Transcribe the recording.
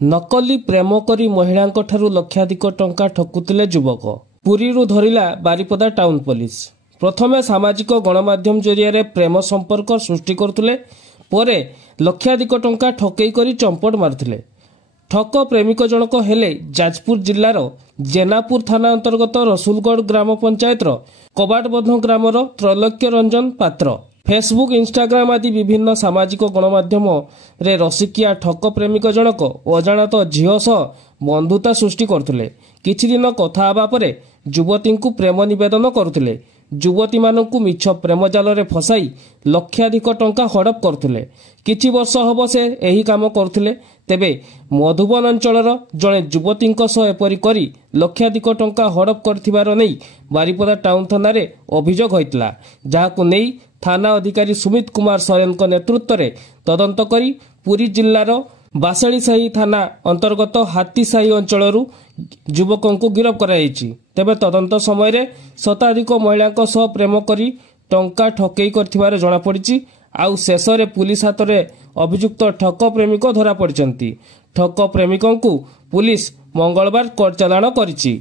ନକଲି ପ୍ରେମ କରି ମହିଳାଙ୍କଠାରୁ ଲକ୍ଷାଧିକ ଟଙ୍କା ଠକୁଥିଲେ ଯୁବକ। ପୁରୀରୁ ଧରିଲା ବାରିପଦା ଟାଉନ ପୋଲିସ। ପ୍ରଥମେ ସାମାଜିକ ଗଣମାଧ୍ୟମ ଜରିଆରେ ପ୍ରେମ ସମ୍ପର୍କ ସୃଷ୍ଟି କରୁଥିଲେ, ପରେ ଲକ୍ଷାଧିକ ଟଙ୍କା ଠକେଇ କରି ଚମ୍ପଟ ମାରୁଥିଲେ। ଠକ ପ୍ରେମିକ ଜଣକ ହେଲେ ଯାଜପୁର ଜିଲ୍ଲାର ଜେନାପୁର ଥାନା ଅନ୍ତର୍ଗତ ରସୁଲଗଡ଼ ଗ୍ରାମ ପଞ୍ଚାୟତର କବାଟବନ୍ଧ ଗ୍ରାମର ତ୍ରୈଲୋକ୍ୟ ରଞ୍ଜନ ପାତ୍ର। ଫେସବୁକ୍, ଇନ୍ଷ୍ଟାଗ୍ରାମ ଆଦି ବିଭିନ୍ନ ସାମାଜିକ ଗଣମାଧ୍ୟମରେ ରସିକିଆ ଠକ ପ୍ରେମିକ ଜଣକ ଅଜାଣତ ଝିଅ ସହ ବନ୍ଧୁତା ସୃଷ୍ଟି କରୁଥିଲେ। କିଛି ଦିନ କଥା ହେବା ପରେ ଯୁବତୀଙ୍କୁ ପ୍ରେମ ନିବେଦନ କରୁଥିଲେ। ଯୁବତୀମାନଙ୍କୁ ମିଛ ପ୍ରେମ ଜାଲରେ ଫସାଇ ଲକ୍ଷାଧିକ ଟଙ୍କା ହଡପ କରୁଥିଲେ। କିଛି ବର୍ଷ ହେବ ସେ ଏହି କାମ କରୁଥିଲେ। ତେବେ ମଧୁବନ ଅଞ୍ଚଳର ଜଣେ ଯୁବତୀଙ୍କ ସହ ଏପରି କରି ଲକ୍ଷାଧିକ ଟଙ୍କା ହଡପ କରିଥିବାର ନେଇ ବାରିପଦା ଟାଉନ ଥାନାରେ ଅଭିଯୋଗ ହୋଇଥିଲା, ଯାହାକୁ ନେଇ ଥାନା ଅଧିକାରୀ ସୁମିତ କୁମାର ସରେନଙ୍କ ନେତୃତ୍ୱରେ ତଦନ୍ତ କରି ପୁରୀ ଜିଲ୍ଲାର ବାସେଳିସାହି ଥାନା ଅନ୍ତର୍ଗତ ହାତୀସାହି ଅଞ୍ଚଳରୁ ଯୁବକଙ୍କୁ ଗିରଫ କରାଯାଇଛି। ତେବେ ତଦନ୍ତ ସମୟରେ ଶତାଧିକ ମହିଳାଙ୍କ ସହ ପ୍ରେମ କରି ଟଙ୍କା ଠକେଇ କରିଥିବାର ଜଣାପଡ଼ିଛି। ଆଉ ଶେଷରେ ପୁଲିସ ହାତରେ ଅଭିଯୁକ୍ତ ଠକ ପ୍ରେମିକ ଧରାପଡ଼ିଛନ୍ତି। ଠକ ପ୍ରେମିକଙ୍କୁ ପୁଲିସ ମଙ୍ଗଳବାର କୋର୍ଟ ଚାଲାଣ କରିଛି।